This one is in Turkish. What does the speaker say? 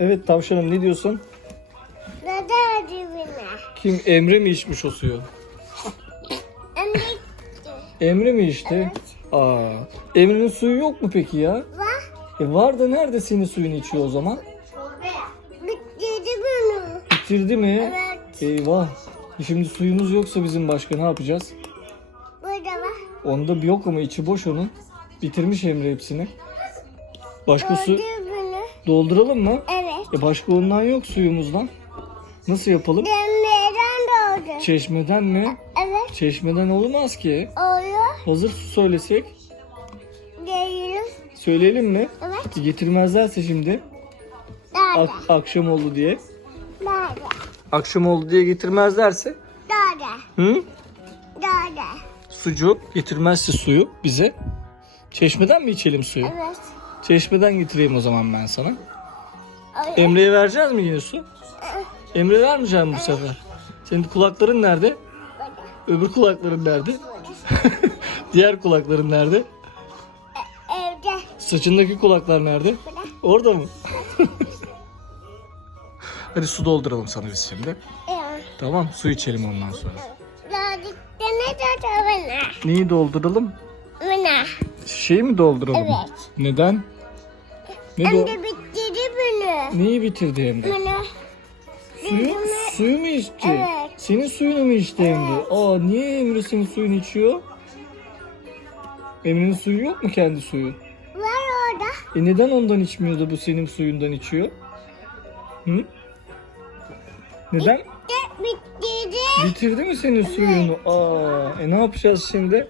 Evet tavşanım ne diyorsun? Neden dibine? Kim Emre mi içmiş o suyu? Emre Emre mi içti? Aa, Emre'nin suyu yok mu peki ya? var. E var da nerede senin suyunu içiyor o zaman? Bitirdi bunu. Bitirdi mi? Evet. Eyvah. E Şimdi suyumuz yoksa bizim başka ne yapacağız? Burada var. Onda bir yok ama içi boş onun. Bitirmiş Emre hepsini. Başka su bunu. dolduralım mı? Evet. E başka ondan yok suyumuzdan. Nasıl yapalım? Demirden doğdu. Çeşmeden mi? Evet. Çeşmeden olmaz ki. Oluyor. Hazır su söylesek. Geliyor. Söyleyelim mi? Evet. Getirmezlerse şimdi. Nerede? Ak- akşam oldu diye. Nerede? Akşam oldu diye getirmezlerse. Nerede? Hı? Nerede? Sucuk getirmezse suyu bize. Çeşmeden mi içelim suyu? Evet. Çeşmeden getireyim o zaman ben sana. Emre'ye vereceğiz mi yine su? Emre vermeyeceğim bu sefer. Senin kulakların nerede? Öbür kulakların nerede? Diğer kulakların nerede? Evde. Saçındaki kulaklar nerede? Orada mı? Hadi su dolduralım sana biz şimdi. Tamam su içelim ondan sonra. Neyi dolduralım? Bana. Şişeyi mi dolduralım? Evet. Neden? Ne Hem de bunu. Neyi bitirdi Emre? Bunu. Suyu, suyu mu içti? Evet. Senin suyunu mu içti Emre? Aa niye Emre senin suyunu içiyor? Emre'nin suyu yok mu kendi suyu? Var orada. E neden ondan içmiyor da bu senin suyundan içiyor? Hı? Neden? De bitirdi. Bitirdi mi senin suyunu? Aa, e ne yapacağız şimdi?